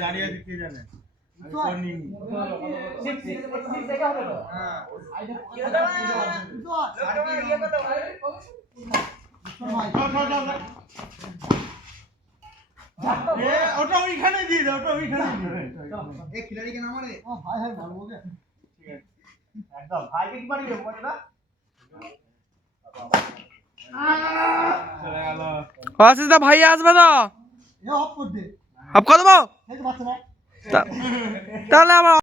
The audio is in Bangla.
দাঁড়িয়ে আছে কে জানে ওটা ওইখানে দিয়ে দাও ওটা ওইখানে এই খিলাড়িকে নাম রে ও ভাই ভাই ভালো হবে ঠিক আছে একদম ভাইকে কি মারবি বলটা চলে গেল আশিস দা ভাই আসবে তো এ অফ করে দে আপ কত দেবো এই তো বাচ্চা না তাহলে আমার